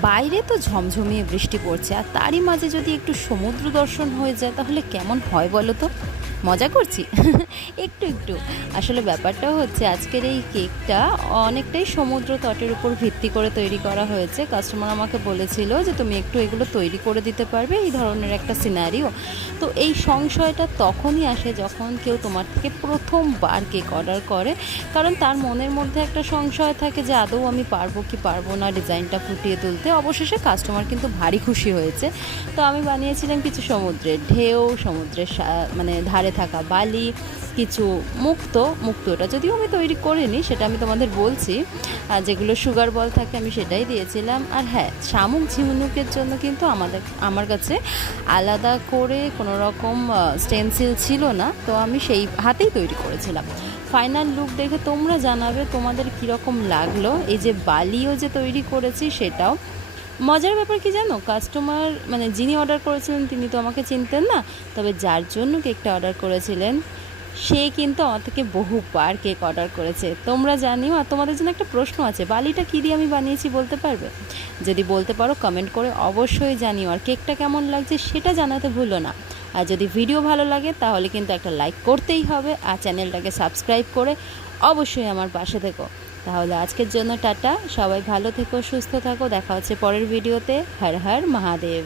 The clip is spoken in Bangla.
বাইরে তো ঝমঝমিয়ে বৃষ্টি পড়ছে, আর তারই মাঝে যদি একটু সমুদ্র দর্শন হয়ে যায় তাহলে কেমন হয় বলো তো? মজা করছি। একটু একটু আসলে ব্যাপারটা হচ্ছে, আজকের এই কেকটা অনেকটাই সমুদ্র তটের উপর ভিত্তি করে তৈরি করা হয়েছে। কাস্টমার আমাকে বলেছিল যে তুমি একটু এগুলো তৈরি করে দিতে পারবে, এই ধরনের একটা সিনারিও। তো এই সংশয়টা তখনই আসে যখন কেউ তোমার থেকে প্রথমবার কেক অর্ডার করে, কারণ তার মনের মধ্যে একটা সংশয় থাকে যে আদৌ আমি পারবো কি পারবো না ডিজাইনটা ফুটিয়ে তুলতে। অবশেষে কাস্টমার কিন্তু ভারী খুশি হয়েছে। তো আমি বানিয়েছিলাম কিছু সমুদ্রের ঢেউ, সমুদ্রের মানে ধারে থাকা বালি, কিছু মুক্তটা যদিও আমি তৈরি করিনি, সেটা আমি তোমাদের বলছি। আর যেগুলো সুগার বল থাকে আমি সেটাই দিয়েছিলাম। আর হ্যাঁ, শামুক ঝিনুকের জন্য কিন্তু আমার কাছে আলাদা করে কোনো রকম স্টেনসিল ছিল না, তো আমি সেই হাতেই তৈরি করেছিলাম। ফাইনাল লুক দেখে তোমরা জানাবে তোমাদের কীরকম লাগলো। এই যে বালিও যে তৈরি করেছি সেটাও মজার ব্যাপার কি জানো, কাস্টমার মানে যিনি অর্ডার করেছিলেন তিনি তো আমাকে চিনতেন না, তবে যার জন্য কেকটা অর্ডার করেছিলেন সে কিন্তু আমার থেকে বহুবার কেক অর্ডার করেছে। তোমরা জানিও। আর তোমাদের জন্য একটা প্রশ্ন আছে, বালিটা কী দিয়ে আমি বানিয়েছি বলতে পারবে? যদি বলতে পারো কমেন্ট করে অবশ্যই জানিও, আর কেকটা কেমন লাগছে সেটা জানাতে ভুলো না। আর যদি ভিডিও ভালো লাগে তাহলে কিন্তু একটা লাইক করতেই হবে, আর চ্যানেলটাকে সাবস্ক্রাইব করে অবশ্যই আমার পাশে থেকো। তাহলে আজকের জন্য টাটা, সবাই ভালো থেকো, সুস্থ থাকো, দেখা হচ্ছে পরের ভিডিওতে। হর হর মহাদেব।